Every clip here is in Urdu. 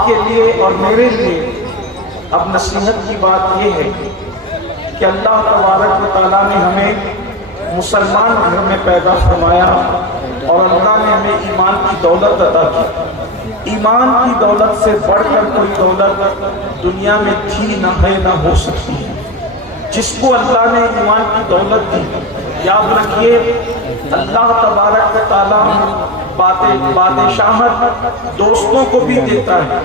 آپ کے لیے اور میرے لیے اب نصیحت کی بات یہ ہے کہ اللہ تبارک و تعالیٰ نے ہمیں مسلمان گھر میں پیدا فرمایا اور اللہ نے ہمیں ایمان کی دولت عطا کی۔ ایمان کی دولت سے بڑھ کر کوئی دولت دنیا میں تھی نہ ہے نہ ہو سکتی ہے۔ جس کو اللہ نے ایمان کی دولت دی، یاد رکھیے اللہ تبارک و تعالیٰ بادشاہت دوستوں کو بھی دیتا ہے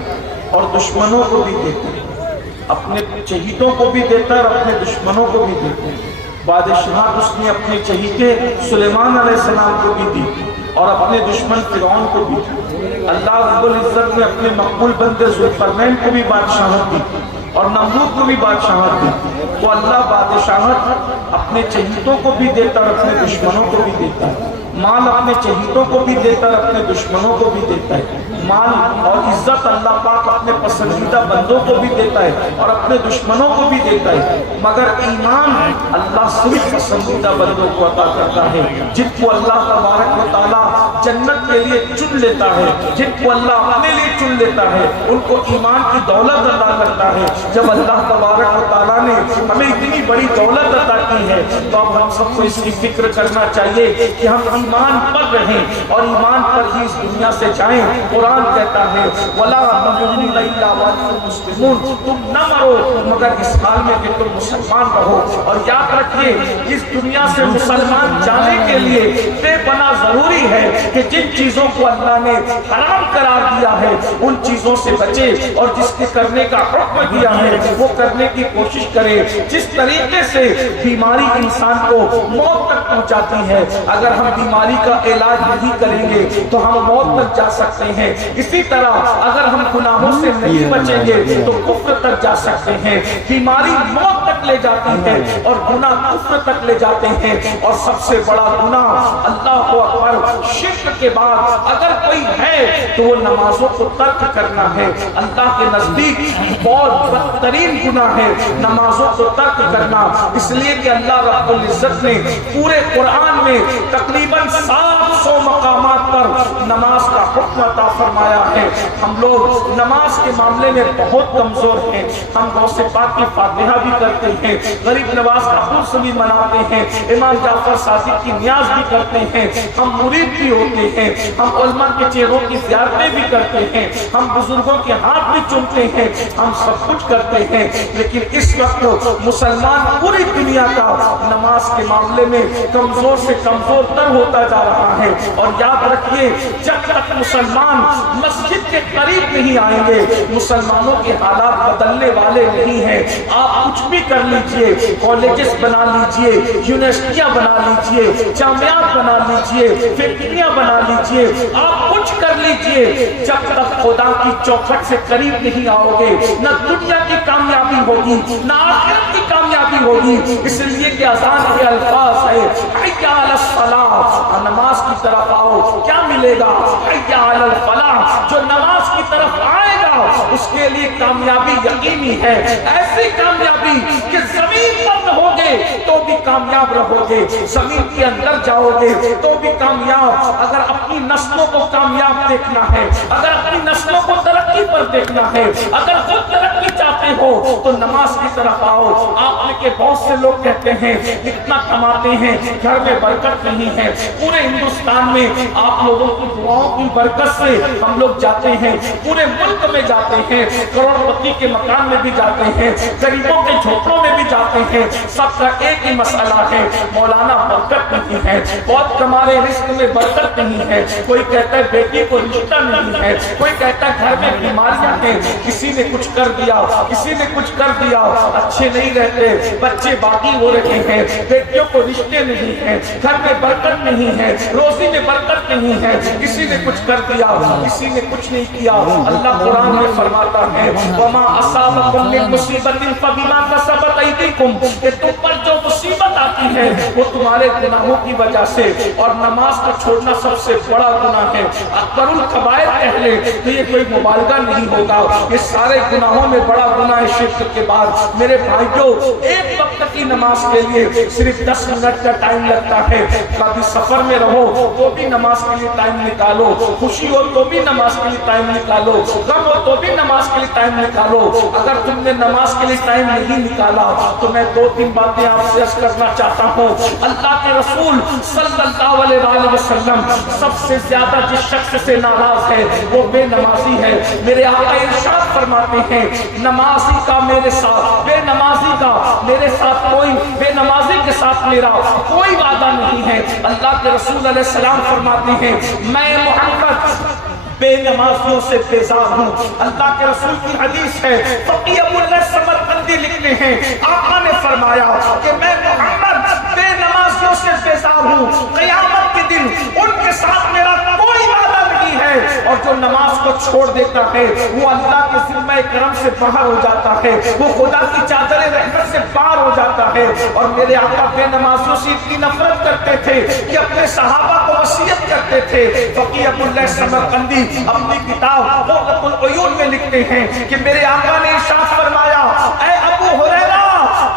اور دشمنوں کو بھی دیتا ہے، اپنے چہیتوں کو بھی دیتا ہے اور اپنے دشمنوں کو بھی دیتا ہے۔ بادشاہت اس نے اپنے چہیتے سلیمان علیہ السلام کو بھی دی اور اپنے دشمن فرعون کو بھی دی۔ اللہ رب العزت نے اپنے مقبول بندے ذوالقرنین کو بھی بادشاہت دی اور نمرود کو بھی بادشاہت دی۔ تو اللہ بادشاہت اپنے چہیتوں کو بھی دیتا اور اپنے دشمنوں کو بھی دیتا ہے، مال اپنے چہیتوں کو بھی دیتا اور اپنے دشمنوں کو بھی دیتا ہے، مال اور عزت اللہ پاک اپنے پسندیدہ بندوں کو بھی دیتا ہے اور اپنے دشمنوں کو بھی دیتا ہے، مگر ایمان اللہ صرف پسندیدہ بندوں کو عطا کرتا ہے۔ جن کو اللہ تبارک و تعالیٰ جنت کے لیے چن لیتا ہے، جن کو اللہ اپنے لیے چن لیتا ہے، ان کو ایمان کی دولت عطا کرتا ہے۔ جب اللہ تبارک و تعالیٰ نے ہمیں اتنی بڑی دولت عطا کی ہے تو اب ہم سب کو اس کی فکر کرنا چاہیے کہ ہم ایمان پر رہیں اور ایمان پر ہی اس دنیا سے جائیں۔ قرآن کہتا ہے وَلَا تَمُوتُنَّ إِلَّا وَأَنْتُم مُسْلِمُونَ، تم نہ مرو مگر اس حال میں کہ تم مسلمان رہو۔ اور یاد رکھیے اس دنیا سے مسلمان جانے کے لیے بے پناہ ضروری ہے کہ جن چیزوں کو اللہ نے حرام قرار دیا ہے ان چیزوں سے بچے اور جس کے کرنے کا حکم دیا ہے وہ کرنے کی کوشش کرے۔ جس طریقے سے بیماری انسان کو موت تک پہنچاتی ہے، اگر ہم بیماری کا علاج نہیں کریں گے تو ہم موت تک جا سکتے ہیں۔ اسی طرح اگر ہم گناہوں سے نہیں بچیں گے تو کفر تک جا سکتے ہیں۔ بیماری موت تک لے جاتی ہے اور گناہ کفر تک لے جاتے ہیں، اور سب سے بڑا گناہ اللہ اکبر شرک کے بعد اگر کوئی ہے تو وہ نمازوں کو ترک کرنا ہے۔ اللہ کے نزدیک بہت بدترین گناہ ہے نمازوں کو ترک کرنا، اس لیے کہ اللہ رب العزت نے پورے قرآن میں تقریباً 700 مقامات پر نماز کا حکم عطا فرمایا ہے۔ ہم لوگ نماز کے معاملے میں بہت کمزور ہیں۔ ہم غوث پاک کی فاتحہ بھی کرتے ہیں، غریب نواز کا عرس بھی مناتے ہیں، امام جعفر صادق کی نیاز بھی کرتے ہیں، ہم مرید بھی ہوتے ہیں، ہم علماء کے چہروں کی زیارتیں بھی کرتے ہیں، ہم بزرگوں کے ہاتھ بھی چومتے ہیں، ہم سب کچھ کرتے ہیں، لیکن اس وقت مسلمان پوری دنیا کا نماز کے معاملے میں کمزور سے کمزور تر ہوتا جا رہا ہے۔ اور یاد رکھیے جب تک مسلمان مسجد کے قریب نہیں آئیں گے مسلمانوں کے حالات بدلنے والے نہیں ہیں۔ آپ کچھ بھی کر لیجئے، کالجز بنا لیجئے، یونیورسٹیاں بنا لیجئے، جامعات بنا لیجئے، فیکٹریاں بنا لیجئے، آپ کچھ کر لیجئے، جب تک خدا کی چوکھٹ سے قریب نہیں آؤ گے نہ دنیا کی کامیابی ہوگی نہ آخرت کی کامیابی ہوگی۔ اس لیے کہ اذان کے الفاظ ہے حی علی الصلاۃ، نماز کی طرف آؤ، کیا ملے گا؟ حی علی الفلاح، جو نماز کی طرف آئے گا اس کے لیے کامیابی یقینی ہے، ایسی کامیابی کہ زمین پر رہو گے تو بھی کامیاب رہو گے، زمین کے اندر جاؤ گے تو بھی کامیاب۔ اگر اپنی نسلوں کو کامیاب دیکھنا ہے، اگر اپنی نسلوں کو ترقی پر دیکھنا ہے، اگر خود ترقی چاہتے ہو تو نماز کی طرف آؤ۔ آپ نے کہ بہت سے لوگ کہتے ہیں اتنا کماتے ہیں گھر میں برکت نہیں ہے۔ پورے ہندوستان میں آپ لوگوں کی دعاؤں کی برکت سے ہم لوگ جاتے ہیں، پورے ملک میں جاتے ہیں، کروڑ پتی کے مکان میں بھی جاتے ہیں، غریبوں کے جھوپڑوں میں بھی جاتے ہیں، سب کا ایک ہی مسئلہ ہے مولانا برکت نہیں ہے، بہت کمارے رزق میں برکت نہیں ہے۔ کوئی کہتا ہے بیٹی کو رشتہ نہیں ہے، کوئی کہتا ہے گھر میں بیماریاں ہیں، کسی نے کچھ کر دیا، کسی نے کچھ کر دیا، اچھے نہیں رہتے، بچے باقی ہو رہے ہیں، بیٹیوں کو رشتے نہیں ہیں، گھر میں برکت نہیں ہے، روزی میں برکت نہیں ہے، کسی نے کچھ کر دیا، کسی نے کچھ نہیں کیا۔ اللہ قرآن میں فرماتا ہے وَمَا أَصَابَكُم مِّن مُّصِيبَةٍ فَبِمَا كَسَبَتْ أَيْدِيكُمْ، کہ تم پر جو مصیبت آتی ہے وہ تمہارے گناہوں کی وجہ سے، اور نماز کا چھوڑنا سب سے بڑا گناہ ہے۔ اکبر الکبائر کہہ لے تو یہ کوئی مبالغہ نہیں ہوگا، یہ سارے گناہوں میں بڑا گناہ ہے شرک کے بعد۔ میرے بھائیوں ایک وقت کی نماز کے لیے صرف 10 منٹ کا ٹائم لگتا ہے. کبھی سفر میں رہو تو بھی نماز کے لیے ٹائم نکالو, خوشی ہو تو بھی نماز کے لیے ٹائم نکالو, غم ہو تو بھی نماز کے لیے ٹائم نکالو. اگر تم نے نماز کے لیے ٹائم نہیں نکالا تو میں 2-3 باتیں آپ سے عرض کرنا چاہتا ہوں. اللہ کے رسول صلی اللہ علیہ وسلم سب سے زیادہ جس شخص سے ناراض ہے وہ بے نمازی ہے. میرے آقا ارشاد فرماتے ہیں نمازی کا میرے ساتھ, بے نمازی کا میرے ساتھ کوئی, بے نمازی کے ساتھ میرا کوئی وعدہ نہیں ہے. اللہ کے رسول علیہ السلام فرماتے ہیں میں محمد بے نمازیوں سے بیزار ہوں. اللہ کے رسول کی حدیث ہے, فقیہ ابو اللہ سمرقندی لکھتے ہیں آقا نے فرمایا کہ میں محمد بے نمازیوں سے بیزار ہوں. قیامت کے دن ان کے ساتھ میرا کوئی وعدہ نہیں ہے, اور جو نماز کو چھوڑ دیتا ہے وہ اللہ کے ذمہ کرم سے باہر ہو جاتا ہے, وہ خدا کی چادر رحمت سے باہر ہو جاتا ہے. اور میرے آقا بے نمازیوں سے اتنی نفرت کرتے تھے کہ اپنے صحابہ کو وصیت کرتے تھے. فقیہ ابو اللہ سمرقندی اپنی کتاب قرۃ العیون میں لکھتے ہیں کہ میرے آقا نے ارشاد فرمایا اے ابو ہریرہ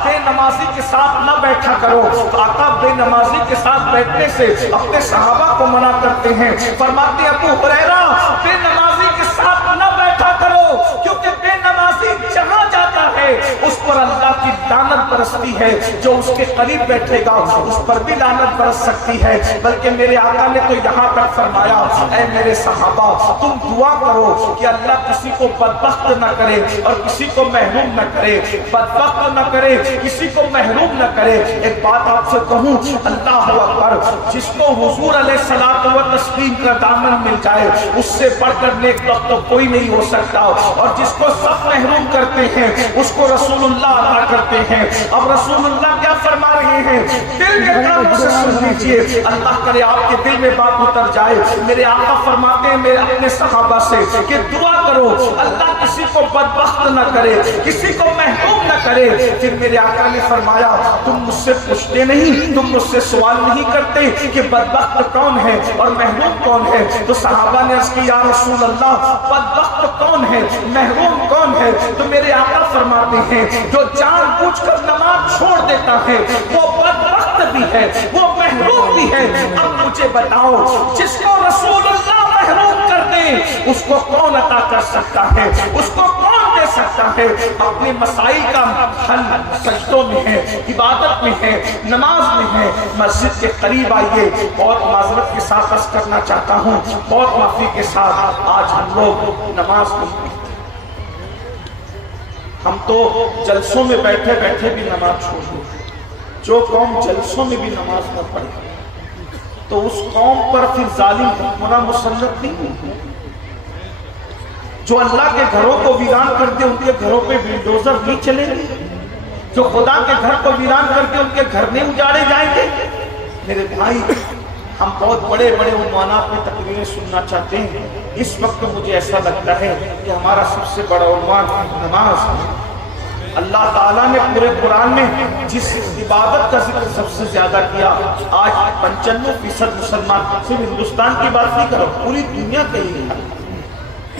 بے نمازی کے ساتھ نہ بیٹھا کرو. آقا بے نمازی کے ساتھ بیٹھنے سے اپنے صحابہ کو منع کرتے ہیں. فرماتے ہیں ابو ہریرہ بے نمازی کے ساتھ نہ بیٹھا کرو, کیونکہ بے نمازی جہاں جاتا ہے اس پر اللہ کی لعنت برستی ہے, جو اس کے قریب بیٹھے گا اس پر بھی لعنت برس سکتی ہے. بلکہ میرے آقا نے تو یہاں تک فرمایا اے میرے صحابہ تم دعا کرو کہ اللہ کسی کو بدبخت نہ کرے اور کسی کو محروم نہ کرے, بدبخت نہ کرے کسی کو محروم نہ کرے. ایک بات آپ سے کہوں, اللہ اکبر, جس کو حضور علیہ الصلوۃ والتسلیم کا دامن مل جائے اس سے بڑھ کر نیک بخت تو کوئی نہیں ہو سکتا. اور جس کو سب محروم کرتے ہیں اس کو رسول اللہ عطا کرتے ہیں. اب رسول اللہ کیا فرما رہے ہیں, دل کے کانوں سے سن لیجئے, اللہ کرے آپ کے دل میں بات اتر جائے. میرے آقا فرماتے ہیں میرے اپنے صحابہ سے کہ دعا کرو اللہ کسی کو بدبخت نہ کرے, کسی کو محروم نہ کرے. پھر میرے آقا نے فرمایا تم مجھ سے پوچھتے نہیں, تم مجھ سے سوال نہیں کرتے کہ بدبخت کون ہے اور محروم کون ہے. تو صحابہ نے عرض کی یا رسول اللہ بدبخت کون ہے, محروم کون ہے؟ تو میرے آقا فرماتے ہیں جو جان بوجھ کر نماز چھوڑ دیتا ہے وہ بدبخت بھی ہے, وہ محروم بھی ہے. اب مجھے بتاؤ جس کو رسول اللہ محروم کر دے اس کو کون عطا کر سکتا ہے, اس کو کون دے سکتا ہے؟ اپنے مسائل کا حل سجدوں میں ہے, عبادت میں ہے, نماز میں ہے. مسجد کے قریب آئیے, بہت معذرت کے ساتھ عرض کرنا چاہتا ہوں, بہت معافی کے ساتھ, آج ہم لوگ نماز نہیں, ہم تو جلسوں میں بیٹھے بیٹھے بھی نماز چھوڑ دیں. جو قوم جلسوں میں بھی نماز نہ پڑھے تو اس قوم پر پھر ظالم حکمراں مسلط نہیں ہوتے. جو اللہ کے گھروں کو ویران کر دے ان کے گھروں پہ بلڈوزر نہیں چلے گے, جو خدا کے گھر کو ویران کر دے ان کے گھر نہیں اجاڑے جائیں گے. میرے بھائی ہم بہت بڑے بڑے عنوانات میں تقریریں سننا چاہتے ہیں. اس وقت مجھے ایسا لگتا ہے کہ ہمارا سب سے بڑا عنوان نماز. اللہ تعالیٰ نے پورے قرآن میں جس عبادت کا ذکر سب سے زیادہ کیا, آج 95% مسلمان, صرف ہندوستان کی بات نہیں کرو, پوری دنیا کے لیے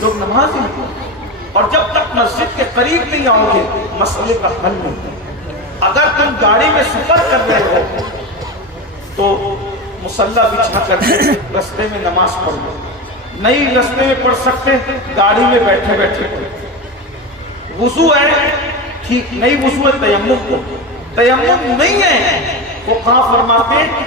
لوگ نماز ہی نہیں. اور جب تک مسجد کے قریب نہیں آؤ گے مسئلے کا حل نہیں. اگر تم گاڑی میں سفر کر رہے ہو تو مصلی بچھا کر رستے میں نماز پڑھ لو. نہیں رستے میں پڑھ سکتے گاڑی میں بیٹھے بیٹھے پڑھ. وضو ہے ٹھیک, نہیں وضو ہے تیمم کو, تیمم نہیں ہے وہ کہاں فرماتے ہیں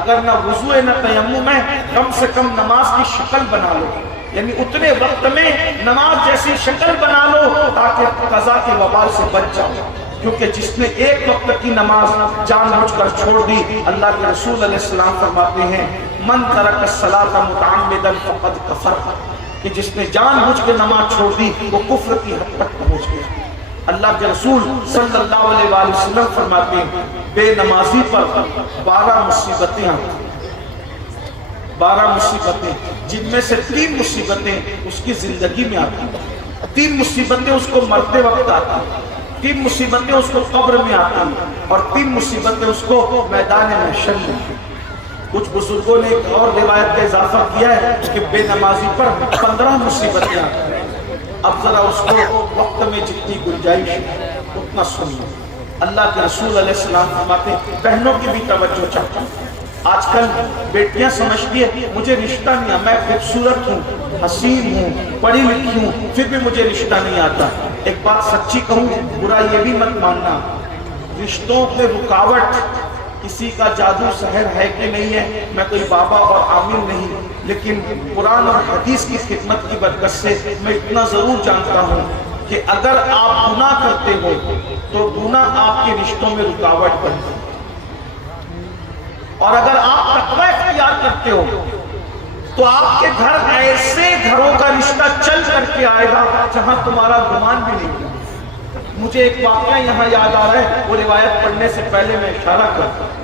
اگر نہ وضو ہے نہ تیمم ہے کم سے کم نماز کی شکل بنا لو, یعنی اتنے وقت میں نماز جیسی شکل بنا لو تاکہ قضا کے وبال سے بچ جاؤ. کیونکہ جس نے ایک وقت کی نماز جان بوجھ کر چھوڑ دی, اللہ کے رسول علیہ السلام فرماتے ہیں من ترک الصلاۃ متعمدا فقد کفر, کہ جس نے جان بوجھ کے نماز چھوڑ دی وہ کفر کی حد تک پہنچ گیا. اللہ کے رسول صلی اللہ علیہ وآلہ وسلم فرماتے ہیں بے نمازی پر 12 مصیبتیں آتی, 12 مصیبتیں, جن میں سے 3 مصیبتیں اس کی زندگی میں آتی, 3 مصیبتیں اس کو مرتے وقت آتی, 3 مصیبتیں اس کو قبر میں آتی, اور 3 مصیبتیں اس کو میدان محشر میں. کچھ بزرگوں نے ایک اور روایت کا اضافہ کیا ہے کہ بے نمازی پر 15 مصیبتیں آتی. اب ذرا اس کو وقت میں جتنی گنجائش اتنا سن لو. اللہ کے رسول علیہ السلام فرماتے بہنوں کی بھی توجہ چاہتا ہوں. آج کل بیٹیاں سمجھتی ہے مجھے رشتہ نہیں، میں خوبصورت ہوں، حسین ہوں، پڑھی لکھی ہوں، پھر بھی مجھے رشتہ نہیں آتا. ایک بات سچی کہوں، برا یہ بھی مت ماننا، رشتوں پہ رکاوٹ کسی کا جادو سحر ہے کہ نہیں ہے، میں کوئی بابا اور عامل نہیں، لیکن قرآن اور حدیث کی خدمت کی برکت سے میں اتنا ضرور جانتا ہوں کہ اگر آپ گناہ کرتے ہو تو گناہ آپ کے رشتوں میں رکاوٹ بنتی ہے، اور اگر آپ تقوی اختیار کرتے ہو تو آپ کے گھر ایسے گھروں کا رشتہ چل کر کے آئے گا جہاں تمہارا گمان بھی نہیں. مجھے ایک واقعہ یہاں یاد آ رہا ہے، وہ روایت پڑھنے سے پہلے میں اشارہ کرتا ہوں.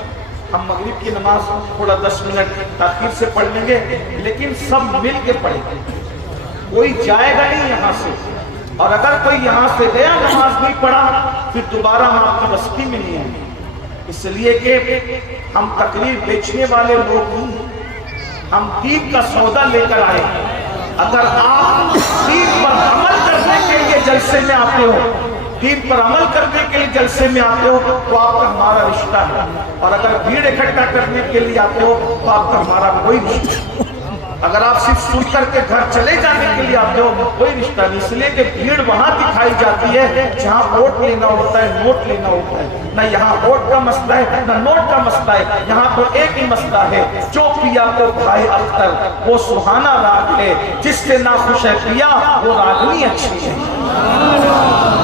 ہم مغرب کی نماز تھوڑا 10 منٹ تاخیر سے پڑھ لیں گے، لیکن سب مل کے پڑھیں گے، کوئی جائے گا نہیں یہاں سے، اور اگر کوئی یہاں سے گیا نماز نہیں پڑھا پھر دوبارہ ہم آپ کی بستی میں نہیں آئیں گے. اس لیے کہ ہم تقریر بیچنے والے لوگ نہیں، ہم دین کا سودا لے کر آئے. اگر آپ دین پر عمل کرنے کے لیے جلسے میں آتے ہو، دین پر عمل کرنے کے لیے جلسے میں آتے ہو تو آپ کا ہمارا رشتہ ہے، اور اگر بھیڑ اکٹھا کرنے کے لیے آتے ہو تو آپ کا ہمارا کوئی رشتہ نہیں. اگر آپ صرف سن کر کے گھر چلے جانے کے لیے آتے ہو کوئی رشتہ نہیں. اس لیے کہ بھیڑ وہاں دکھائی جاتی ہے جہاں ووٹ لینا ہوتا ہے، نوٹ لینا ہوتا ہے. نہ یہاں ووٹ کا مسئلہ ہے نہ نوٹ کا مسئلہ ہے، یہاں تو ایک ہی مسئلہ ہے، جو پیا کو بھائے اختر وہ سہانا راگ ہے، جس سے نہ خوش ہے پیا وہ راگنی اچھی ہے.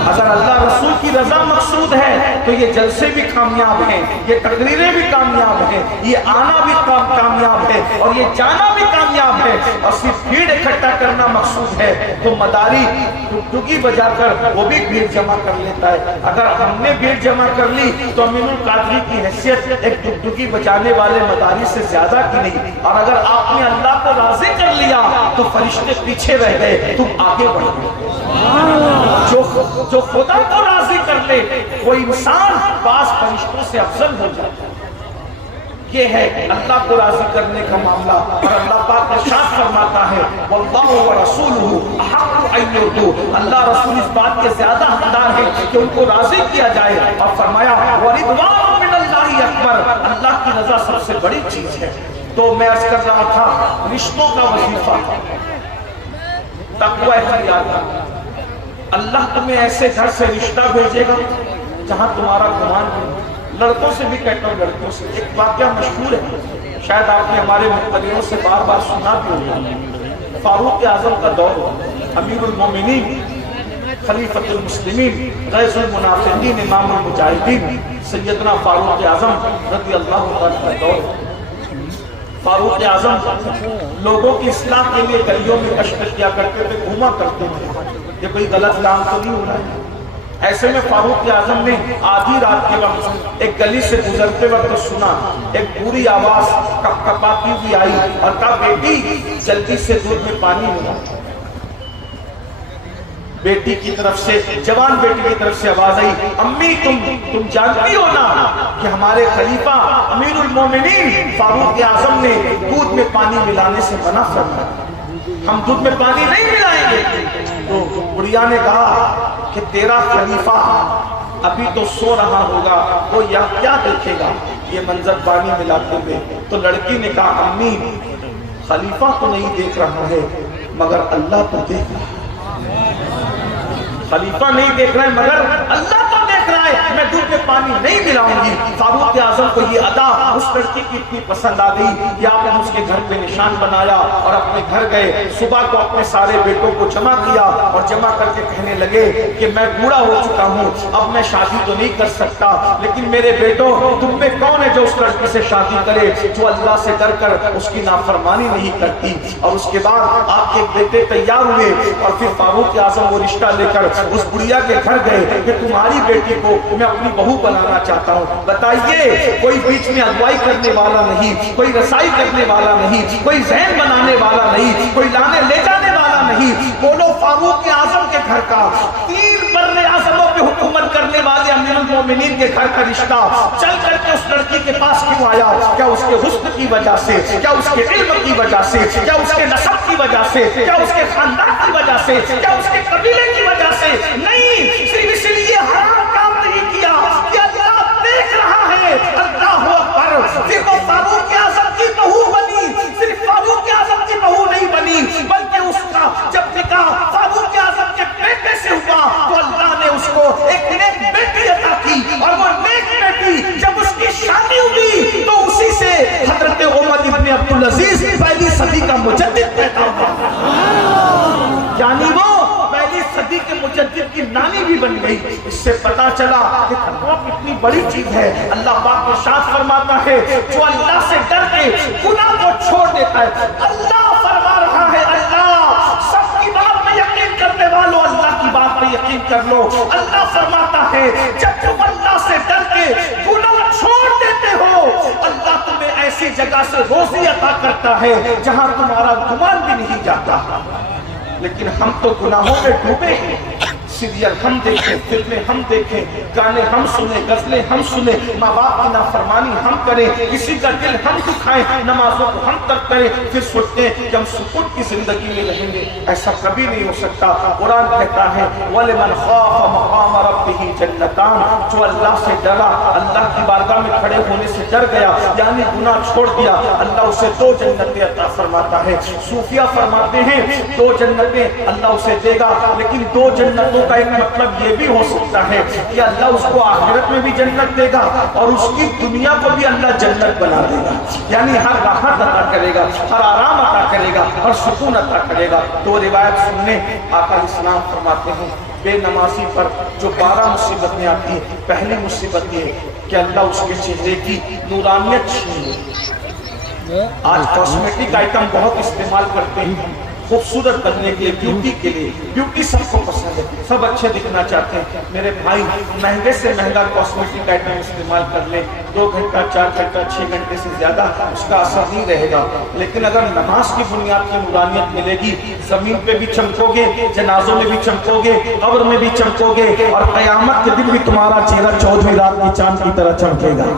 اگر اللہ رسول کی رضا مقصود ہے تو یہ جلسے بھی کامیاب ہیں، یہ تقریریں بھی کامیاب ہیں، یہ آنا بھی کامیاب ہے، اور یہ جانا بھی کامیاب ہے. اور صرف بھیڑ اکٹھا کرنا مقصود ہے تو مداری ٹکٹکی بجا کر وہ بھی بھیڑ جمع کر لیتا ہے. اگر ہم نے بھیڑ جمع کر لی تو امین القادری کی حیثیت ایک ٹکٹکی بجانے والے مداری سے زیادہ کی نہیں. اور اگر آپ نے اللہ کو راضی کر لیا تو فرشتے پیچھے رہ گئے، تم آگے بڑھ گئے. جو خدا کو راضی کر لے وہ انسان بعض فرشتوں سے افضل ہو جاتا ہے. یہ ہے اللہ کو راضی کرنے کا معاملہ. اور اللہ پاک ارشاد فرماتا ہے واللہ ورسولہ احق ان یرضوا، اللہ رسول اس بات کے زیادہ حقدار ہے کہ ان کو راضی کیا جائے. اور فرمایا ورضوان من اللہ اکبر، اللہ کی رضا سب سے بڑی چیز ہے. تو میں عرض کر رہا تھا رشتوں کا وظیفہ تقوی اختیار کرنا. اللہ تمہیں ایسے گھر سے رشتہ بھیجے گا جہاں تمہارا گمان نہیں. لڑکوں سے بھی کہتا ہوں، لڑکوں سے ایک واقعہ مشہور ہے، شاید آپ نے ہمارے مقتدیوں سے بار بار سنا بھی ہوگا. فاروق اعظم کا دور، امیر المومنین، خلیفۃ المسلمین، رئیس المنافقین، امام المجاہدین، سیدنا فاروق اعظم رضی اللہ عنہ کا دور. فاروق اعظم لوگوں کی اصلاح کے لیے گلیوں میں گشت کیا کرتے تھے، گھوما کرتے تھے، یہ کوئی غلط کام تو نہیں ہو رہا ہے. ایسے میں فاروق اعظم نے آدھی رات کے وقت ایک گلی سے گزرتے وقت سنا ایک بری آواز کپ کپاتی ہوئی آئی اور کہا بیٹی جلدی سے دودھ میں پانی ملا. بیٹی کی طرف سے، جوان بیٹی کی طرف سے آواز آئی امی تم جانتی ہو نا کہ ہمارے خلیفہ امیر المومنین فاروق اعظم نے دودھ میں پانی ملانے سے منع فرمایا، ہم دودھ میں پانی نہیں ملائیں گے. تو بڑھیا نے کہا کہ تیرا خلیفہ ابھی تو سو رہا ہوگا، وہ یہاں کیا دیکھے گا یہ منظر پانی ملاتے ہوئے. تو لڑکی نے کہا امی خلیفہ تو نہیں دیکھ رہا ہے مگر اللہ تو دیکھ رہا ہے. خلیفہ نہیں دیکھ رہا ہے مگر اللہ تو دیکھ رہا ہے، میں دودھ میں پانی نہیں ملاؤں گی. فاروق اعظم کو یہ ادا اس لڑکی کی اتنی پسند آ گئی کہ آپ نے اس کے گھر پہ نشان بنایا اور اپنے گھر گئے. صبح کو اپنے سارے بیٹوں کو جمع کیا اور جمع کر کے کہنے لگے کہ میں بوڑھا ہو چکا ہوں، اب میں شادی تو نہیں کر سکتا، لیکن میرے بیٹوں تم میں کون ہے جو اس لڑکی سے شادی کرے جو اللہ سے ڈر کر اس کی نافرمانی نہیں کرتی. اور اس کے بعد آپ کے بیٹے تیار ہوئے اور پھر فاروق اعظم وہ رشتہ لے کر اس بڑھیا کے گھر گئے کہ تمہاری بیٹی کو میں اپنی بہو بنانا چاہتا ہوں. بتائیے کوئی بیچ میں اگوائی کرنے والا نہیں، کوئی رسائی کرنے والا نہیں، کوئی ذہن بنانے والا نہیں، کوئی لانے لے جانے والا نہیں. بولو فاروق اعظم کے گھر کا، 3 بر اعظموں پہ حکومت کرنے والے امیر المومنین کے گھر کا رشتہ چل کر کے اس لڑکی کے پاس کیوں آیا؟ کیا اس کے حسن کی وجہ سے؟ کیا اس کے علم کی وجہ سے؟ کیا اس کے نسب کی وجہ سے؟ کیا اس کے خاندان کی وجہ سے؟ کیا اس کے قبیلے کی وجہ سے؟ نہیں، صرف اس لیے حرام کام نہیں کیا کہ صدی کے مجدد کی نانی بھی بن گئی. اس سے پتا چلا کہ تقویٰ کتنی بڑی چیز ہے. اللہ پاک ارشاد فرماتا ہے جو اللہ سے ڈر کے گناہ کو چھوڑ دیتا ہے. اللہ فرما رہا ہے, اللہ سب کی بات میں یقین کرنے والوں اللہ کی بات میں یقین کر لو. اللہ فرماتا ہے جب تم اللہ سے ڈر کے گناہ چھوڑ دیتے ہو اللہ تمہیں ایسی جگہ سے روزی عطا کرتا ہے جہاں تمہارا گمان بھی نہیں جاتا. لیکن ہم تو گناہوں میں ڈوبے ہیں. سیریل ہم دیکھیں, فلمیں ہم دیکھیں, گانے ہم سنیں, غزلیں ہم سنیں, ماں باپ کی نافرمانی ہم کریں, کسی کا دل ہم دکھائیں, نمازوں کو ہم ترک کریں, پھر سوچتے ہیں کہ ہم سکون کی زندگی میں رہیں گے. ایسا کبھی نہیں ہو سکتا. قرآن کہتا ہے وَلِمَنْ خَافَ مَقَامَ رَبِّهِ جَنَّتَانِ, جو اللہ سے ڈرا, اللہ کی بارگاہ میں کھڑے ہونے سے ڈر گیا, یعنی گناہ چھوڑ دیا, اللہ اسے 2 جنتیں عطا فرماتا ہے. صوفیہ فرماتے ہیں 2 جنتیں اللہ اسے دے گا, لیکن 2 جنتوں کا ایک مطلب یہ بھی ہو سکتا ہے کہ اللہ اس کو آخرت میں بھی جنت دے گا اور اس کی دنیا کو بھی اللہ جنت بنا دے گا. یعنی ہر راحت عطا کرے گا, ہر آرام عطا کرے گا, ہر سکون عطا کرے گا. تو روایت سننے آقا اسلام فرماتے ہیں بے نمازی پر جو 12 مصیبتیں آتی ہیں, پہلی مصیبت یہ کہ اللہ اس کے چہرے کی نورانیت چھین لے. آج کاسمیٹک آئٹم بہت استعمال کرتے ہیں خوبصورت بننے کے لیے, بیوٹی کے لیے. بیوٹی سب کو پسند ہے, سب اچھے دکھنا چاہتے ہیں. میرے بھائی مہنگے سے مہنگا کاسمیٹک آئٹم استعمال کر لیں, 2 گھنٹہ 4 گھنٹہ 6 گھنٹے سے زیادہ اس کا اثر نہیں رہے گا. لیکن اگر نماز کی بنیاد کی نورانیت ملے گی, زمین پہ بھی چمکو گے, جنازوں میں بھی چمکو گے, قبر میں بھی چمکو گے, اور قیامت کے دن بھی تمہارا چہرہ 14ویں رات کی چاند کی طرح چمکے گا.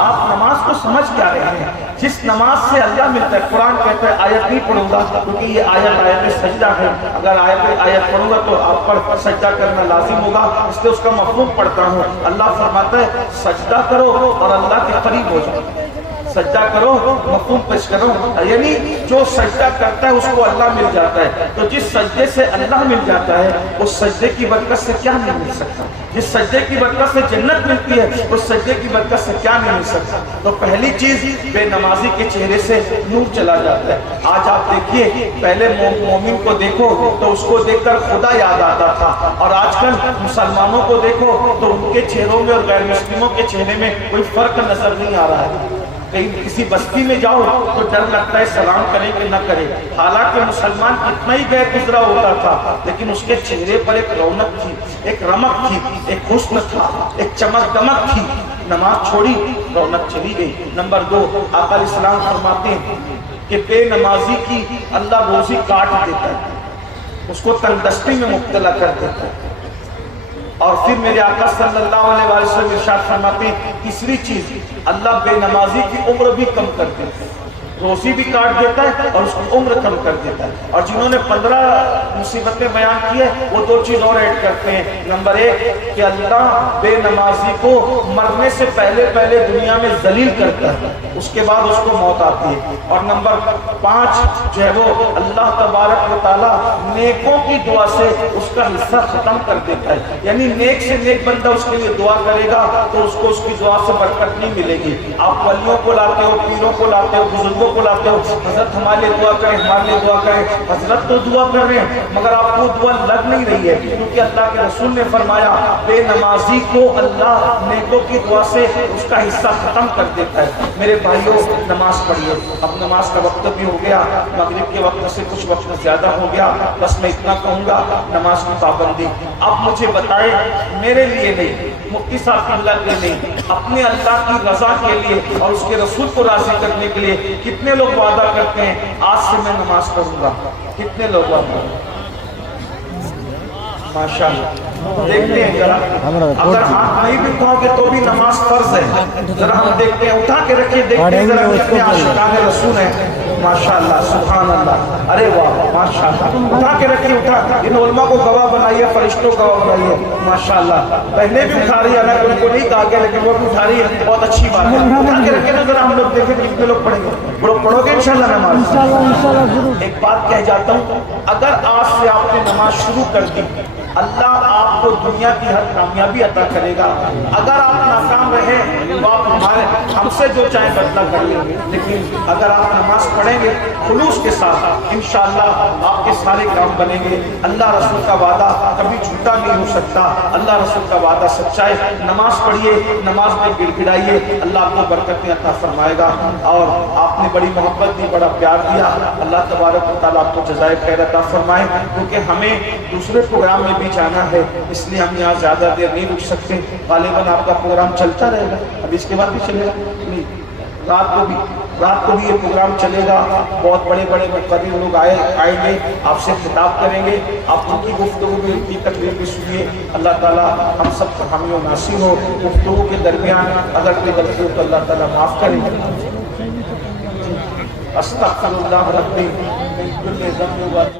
آپ نماز کو سمجھ کیا رہے ہیں؟ جس نماز سے اللہ ملتا ہے. قرآن کہتا ہے آیت نہیں پڑھوں گا کیونکہ یہ آیت سجدہ ہے. اگر آیت پڑھوں گا تو آپ پر سجدہ کرنا لازم ہوگا, اس لیے اس کا مفہوم پڑھتا ہوں. اللہ فرماتا ہے سجدہ کرو اور اللہ کے قریب ہو جاؤ. سجدہ کرو, مفہوم پیش کرو, یعنی جو سجدہ کرتا ہے اس کو اللہ مل جاتا ہے. تو جس سجدے سے اللہ مل جاتا ہے اس سجدے کی برکت سے کیا نہیں مل سکتا؟ جس سجدے کی برکت سے جنت ملتی ہے اس سجدے کی برکت سے کیا نہیں مل سکتا؟ تو پہلی چیز بے نمازی کے چہرے سے نور چلا جاتا ہے. آج آپ دیکھیے, پہلے مومن کو دیکھو تو اس کو دیکھ کر خدا یاد آتا تھا, اور آج کل مسلمانوں کو دیکھو تو ان کے چہروں میں اور غیر مسلموں کے چہرے میں کوئی فرق نظر نہیں آ رہا ہے. کہیں کسی بستی میں جاؤ تو ڈر لگتا ہے سلام کرے کہ نہ کرے. حالانکہ مسلمان کتنا ہی غیر گزرا ہوتا تھا لیکن اس کے چہرے پر ایک رونق تھی, ایک رمق تھی, ایک حسن تھا, ایک چمک دمک تھی. نماز چھوڑی, رونق چلی گئی. نمبر 2, آقا علیہ السلام فرماتے ہیں کہ بے نمازی کی اللہ روزی کاٹ دیتا ہے, اس کو تندرستی میں مبتلا کر دیتا ہے. اور پھر میرے آقا صلی اللہ علیہ وسلم ارشاد فرماتے ہیں تیسری چیز, اللہ بے نمازی کی عمر بھی کم کر دیتا ہے. روزی بھی کاٹ دیتا ہے اور اس کی عمر کم کر دیتا ہے. اور جنہوں نے 15 مصیبتیں بیان کی ہے وہ 2 چیز اور ایڈ کرتے ہیں. نمبر 1 کہ اللہ بے نمازی کو مرنے سے پہلے دنیا میں ذلیل کرتا ہے, اس کے بعد اس کو موت آتی ہے. اور نمبر 5 جو ہے وہ اللہ تبارک و تعالیٰ نیکوں کی دعا سے اس کا حصہ ختم کر دیتا ہے. یعنی نیک سے نیک بندہ اس کے لیے دعا کرے گا تو اس کو اس کی دعا سے برکت نہیں ملے گی. آپ ولیوں کو لاتے ہو, پیروں کو لاتے ہو, بزرگوں کو لاتے ہو, حضرت ہمارے لیے دعا کریں, ہمارے لیے دعا کریں. حضرت تو دعا کر رہے ہیں مگر آپ کو دعا لگ نہیں رہی ہے, کیونکہ اللہ کے رسول نے فرمایا بے نمازی کو اللہ نیکوں کی دعا سے اس کا حصہ ختم کر دیتا ہے. میرے بھائیوں, نماز پڑھیے. اب نماز کا وقت بھی ہو گیا, مغرب کے وقت سے کچھ وقت زیادہ ہو گیا. بس میں اتنا کہوں گا, نماز کی پابندی. اب مجھے بتائیں, میرے لیے نہیں, مفتی صاحب کی بلا کے نہیں, اپنے اللہ کی رضا کے لیے اور اس کے رسول کو راضی کرنے کے لیے کتنے لوگ وعدہ کرتے ہیں آج سے میں نماز پڑھوں گا؟ کتنے لوگ وعدہ؟ ماشاءاللہ دیکھتے ہیں ذرا, اگر ہاتھ نہیں بھی کھاؤ گے تو بھی نماز فرض ہے. ذرا ہم دیکھتے ہیں, اٹھا کے رکھیے, دیکھتے ہیں ذرا کتنے عاشقان رسول ہیں. ماشاءاللہ, سبحان اللہ, ارے واہ, ماشاءاللہ. اٹھا کے رکھیے, اٹھا, ان علماء کو گواہ بنائیے, فرشتوں کو گواہ بنائیے. ماشاءاللہ, بہنیں بھی اٹھا رہی ہیں, حالانکہ ان کو نہیں کہا گیا لیکن وہ بھی اٹھا رہی ہے, بہت اچھی بات ہے. اٹھا کے رکھیے نا ذرا, ہم لوگ دیکھیں کتنے لوگ پڑھیں گے. پڑھو گے انشاءاللہ نماز؟ ایک بات کہہ جاتا ہوں, اگر آج سے آپ نے نماز شروع کر دی اللہ آپ کو دنیا کی ہر کامیابی عطا کرے گا. اگر آپ ناکام رہے تو آپ ہم سے جو چاہے بدلہ کر لیں گے، لیکن اگر آپ نماز پڑھیں گے خلوص کے ساتھ انشاءاللہ آپ کے سارے کام بنیں گے. اللہ رسول کا وعدہ کبھی جھوٹا نہیں ہو سکتا. اللہ رسول کا وعدہ سچا ہے. نماز پڑھیے، نماز میں گڑ گڑائیے، اللہ آپ کو برکتیں عطا فرمائے گا. اور آپ نے بڑی محبت دی، بڑا پیار دیا. اللہ تبارک و تعالیٰ آپ کو جزائے خیر عطا فرمائے. کیونکہ ہمیں دوسرے پروگرام میں بھی جانا ہے، اس لیے ہم یہاں زیادہ دیر نہیں رک سکتے. غالباً آپ کا پروگرام چلتا رہے گا، اب اس کے بعد بھی چلے گا نہیں، رات کو بھی یہ پروگرام چلے گا. بہت بڑے بڑے مقرر لوگ آئیں گے، آپ سے خطاب کریں گے، آپ ان کی گفتگو بھی، ان کی تقریر بھی سنیے. اللہ تعالیٰ ہم سب کو حامی و ناصر ہو. گفتگو کے درمیان اگر کوئی غلطی ہو تو اللہ تعالیٰ معاف کرے. استغفر اللہ ربی من کل ذنب